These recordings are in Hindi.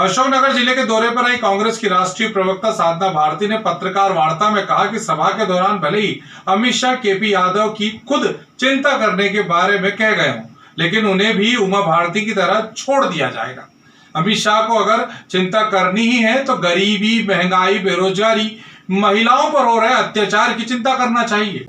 अशोकनगर जिले के दौरे पर आई कांग्रेस की राष्ट्रीय प्रवक्ता साधना भारती ने पत्रकार वार्ता में कहा कि सभा के दौरान भले ही अमित शाह केपी यादव की खुद चिंता करने के बारे में कह गए हों, लेकिन उन्हें भी उमा भारती की तरह छोड़ दिया जाएगा। अमित शाह को अगर चिंता करनी ही है तो गरीबी, महंगाई, बेरोजगारी, महिलाओं पर हो रहे अत्याचार की चिंता करना चाहिए।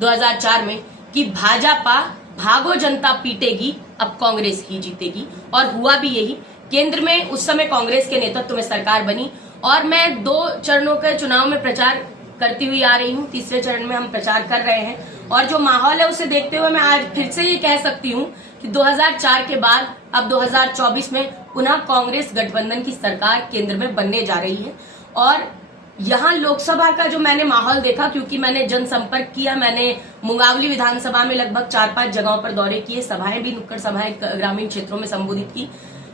2004 में कि भाजपा भागो जनता पीटेगी, अब कांग्रेस ही जीतेगी, और हुआ भी यही। केंद्र में उस समय कांग्रेस के नेतृत्व में सरकार बनी और मैं 2 चरणों के चुनाव में प्रचार करती हुई आ रही हूं। तीसरे चरण में हम प्रचार कर रहे हैं और जो माहौल है उसे देखते हुए मैं आज फिर से ये कह सकती हूं कि 2004 के बाद अब 2024 में पुनः कांग्रेस गठबंधन की सरकार केंद्र में बनने जा रही है। और यहाँ लोकसभा का जो मैंने माहौल देखा, क्योंकि मैंने जनसंपर्क किया, मैंने मुंगावली विधानसभा में लगभग 4-5 जगहों पर दौरे किए, सभाएं भी, नुक्कड़ सभाएं ग्रामीण क्षेत्रों में संबोधित की।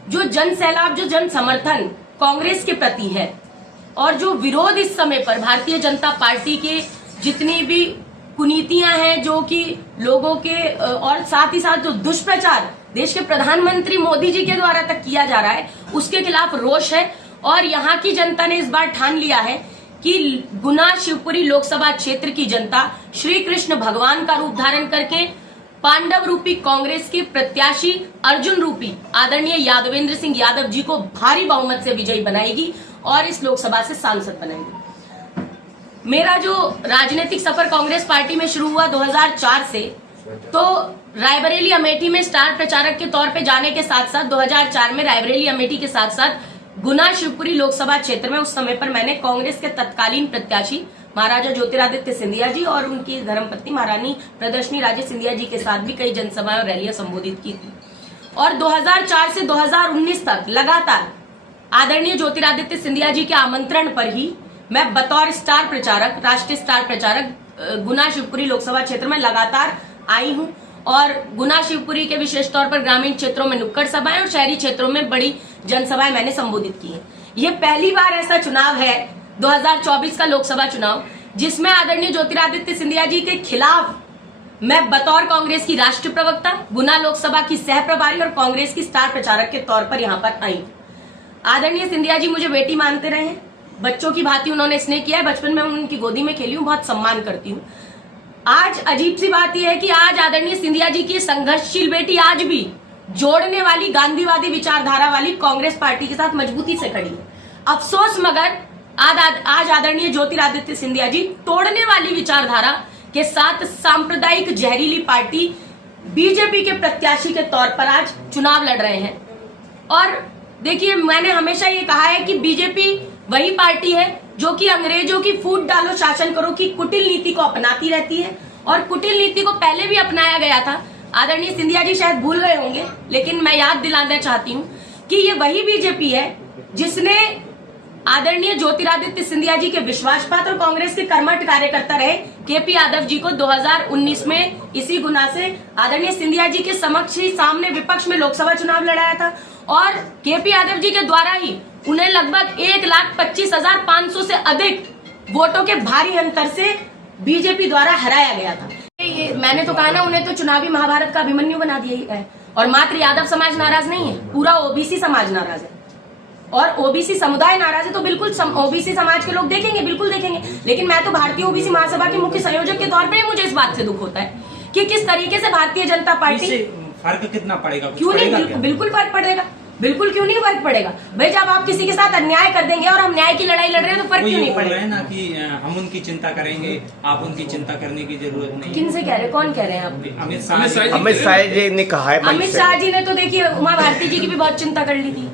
जो जन सैलाब, जो जन समर्थन कांग्रेस के प्रति है और जो विरोध इस समय पर भारतीय जनता पार्टी के जितनी भी कुनीतियां हैं जो कि लोगों के, और साथ ही साथ जो दुष्प्रचार देश के प्रधानमंत्री मोदी जी के द्वारा तक किया जा रहा है, उसके खिलाफ रोष है। और यहाँ की जनता ने इस बार ठान लिया है कि गुना शिवपुरी लोकसभा क्षेत्र की जनता श्री कृष्ण भगवान का रूप धारण करके पांडव रूपी कांग्रेस के प्रत्याशी अर्जुन रूपी आदरणीय यादवेंद्र सिंह यादव जी को भारी बहुमत से विजयी बनाएगी और इस लोकसभा से सांसद बनाएगी। मेरा जो राजनीतिक सफर कांग्रेस पार्टी में शुरू हुआ 2004 से, तो रायबरेली अमेठी में स्टार प्रचारक के तौर पे जाने के साथ साथ 2004 में रायबरेली अमेठी के साथ साथ गुना शिवपुरी लोकसभा क्षेत्र में उस समय पर मैंने कांग्रेस के तत्कालीन प्रत्याशी महाराजा ज्योतिरादित्य सिंधिया जी और उनकी धर्मपत्नी महारानी प्रदर्शनी राजे सिंधिया जी के साथ भी कई जनसभाएं और रैलियां संबोधित की थी। और 2004 से 2019 तक लगातार आदरणीय ज्योतिरादित्य सिंधिया जी के आमंत्रण पर ही मैं बतौर स्टार प्रचारक, राष्ट्रीय स्टार प्रचारक गुना शिवपुरी लोकसभा क्षेत्र में लगातार आई हूं। और गुना शिवपुरी के विशेष तौर पर ग्रामीण क्षेत्रों में नुक्कड़ सभाएं और शहरी क्षेत्रों में बड़ी जनसभाएं मैंने संबोधित की है। ये पहली बार ऐसा चुनाव है 2024 का लोकसभा चुनाव जिसमें आदरणीय ज्योतिरादित्य सिंधिया जी के खिलाफ मैं बतौर कांग्रेस की राष्ट्रीय प्रवक्ता, गुना लोकसभा की सह प्रभारी और कांग्रेस की स्टार प्रचारक के तौर पर यहाँ पर आई। आदरणीय सिंधिया जी मुझे बेटी मानते रहे हैं, बच्चों की भांति उन्होंने स्नेह किया है, बचपन में उनकी गोदी में खेली हूँ, बहुत सम्मान करती हूँ। आज अजीब सी बात यह है कि आज आदरणीय सिंधिया जी की संघर्षशील बेटी आज भी जोड़ने वाली गांधीवादी विचारधारा वाली कांग्रेस पार्टी के साथ मजबूती से खड़ी है। अफसोस मगर आज आदरणीय ज्योतिरादित्य सिंधिया जी तोड़ने वाली विचारधारा के साथ सांप्रदायिक जहरीली पार्टी बीजेपी के प्रत्याशी के तौर पर आज चुनाव लड़ रहे हैं। और देखिए, मैंने हमेशा ये कहा है कि बीजेपी वही पार्टी है जो कि अंग्रेजों की फूट डालो शासन करो की कुटिल नीति को अपनाती रहती है, और कुटिल नीति को पहले भी अपनाया गया था। आदरणीय सिंधिया जी शायद भूल गए होंगे, लेकिन मैं याद दिलाना चाहती हूँ कि ये वही बीजेपी है जिसने आदरणीय ज्योतिरादित्य सिंधिया जी के विश्वास पात्र कांग्रेस के कर्मठ कार्यकर्ता रहे केपी यादव जी को 2019 में इसी गुना से आदरणीय सिंधिया जी के समक्ष ही सामने विपक्ष में लोकसभा चुनाव लड़ाया था, और केपी यादव जी के द्वारा ही उन्हें लगभग 1,25,500 से अधिक वोटों के भारी अंतर से बीजेपी द्वारा हराया गया था। ये मैंने तो कहा ना, उन्हें तो चुनावी महाभारत का अभिमन्यु बना दिया है। और मात्र यादव समाज नाराज नहीं है, पूरा ओबीसी समाज नाराज है। और ओबीसी समुदाय नाराज है तो बिल्कुल ओबीसी समाज के लोग देखेंगे, बिल्कुल देखेंगे। लेकिन मैं तो भारतीय ओबीसी महासभा के मुख्य संयोजक के तौर पर मुझे इस बात से दुख होता है कि किस तरीके से भारतीय जनता पार्टी, फर्क कितना पड़ेगा? क्यों नहीं, बिल्कुल फर्क पड़ेगा, बिल्कुल क्यों नहीं फर्क पड़ेगा भाई। जब आप किसी के साथ अन्याय कर देंगे और हम न्याय की लड़ाई लड़ रहे हैं तो फर्क क्यों नहीं पड़ेगा? ना कि हम उनकी चिंता करेंगे, आप उनकी चिंता करने की जरूरत नहीं। किन से कह रहे हैं, कौन कह रहे हैं आप? अमित शाह जी ने कहा है। अमित शाह जी ने तो देखिए उमा भारती जी की भी बहुत चिंता कर ली थी।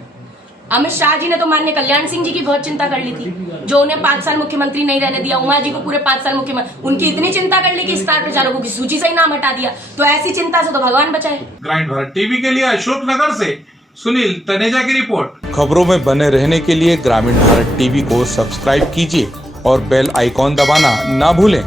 अमित शाह जी ने तो माननीय कल्याण सिंह जी की बहुत चिंता कर ली थी, जो उन्हें 5 साल मुख्यमंत्री नहीं रहने दिया। उमा जी को पूरे 5 साल मुख्यमंत्री, उनकी इतनी चिंता कर ली कि स्टार प्रचारकों की सूची से ही नाम हटा दिया। तो ऐसी चिंता से तो भगवान बचाए। ग्रामीण भारत टीवी के लिए अशोकनगर से सुनील तनेजा की रिपोर्ट। खबरों में बने रहने के लिए ग्रामीण भारत टीवी को सब्सक्राइब कीजिए और बेल आइकॉन दबाना ना भूलें।